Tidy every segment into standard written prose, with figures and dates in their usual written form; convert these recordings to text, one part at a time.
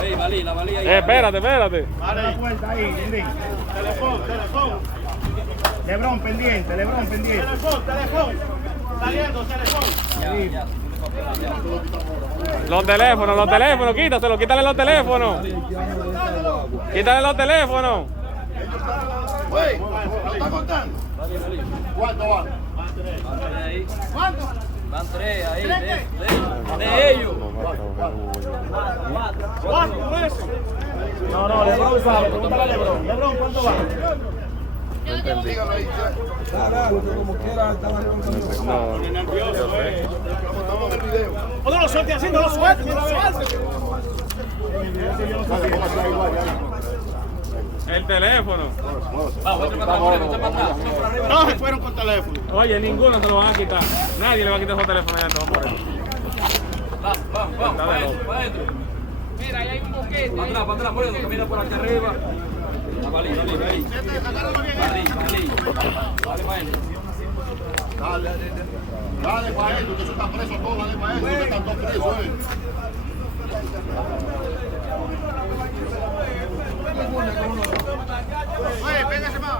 Ahí, valí, la valí ahí. Espérate. Vale. La puerta ahí, Indy. Teléfono. Lebrón pendiente. Teléfono. Saliendo, teléfono. Ya. Los teléfonos, quítale los teléfonos. Quítale los teléfonos. Güey, ¿lo está contando? ¿Cuánto van? ¿Cuánto? Van tres ahí, de ellos. ¿Cuánto es? No, Lebrón sabe. Pregúntale a Lebrón. Lebrón, ¿cuánto va? Dígalo ahí. Como quiera, estaba Nervioso, Estamos en el video. No lo suelte así, no lo suelte. El teléfono. No se fueron con teléfono. Oye, ninguno se lo van a quitar. Nadie le va a quitar su teléfono allá, no por eso. Vamos, para adentro. Mira, ahí hay un boquete. Para atrás, por eso, camina por aquí arriba. Valí. Dale para él. Dale para él, que eso está preso todo, dale para él, que están todos presos, Oye, véngase más.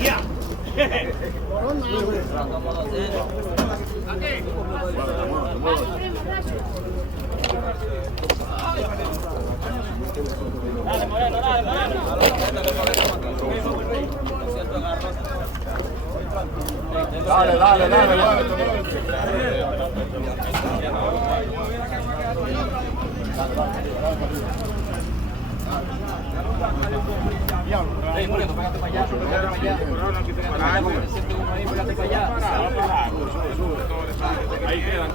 Ya. Dale, Moreno. Ey, Moreno, pégate para allá. Pégate para allá. Ahí quedan ahí.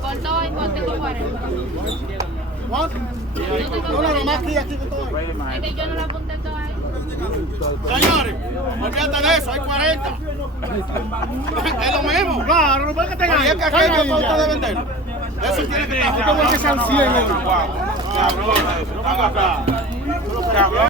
Con todo y con tengo 40. ¿Cuánto? No, más aquí con todo. Es que yo no la apunté toda ahí. Señores, olvídate de eso, hay 40. Es lo mismo. Claro, no puede que tengan. Y es que aquello para ustedes venderlo. Eso tiene que estar. Yo tengo que ser 100. Cabrón.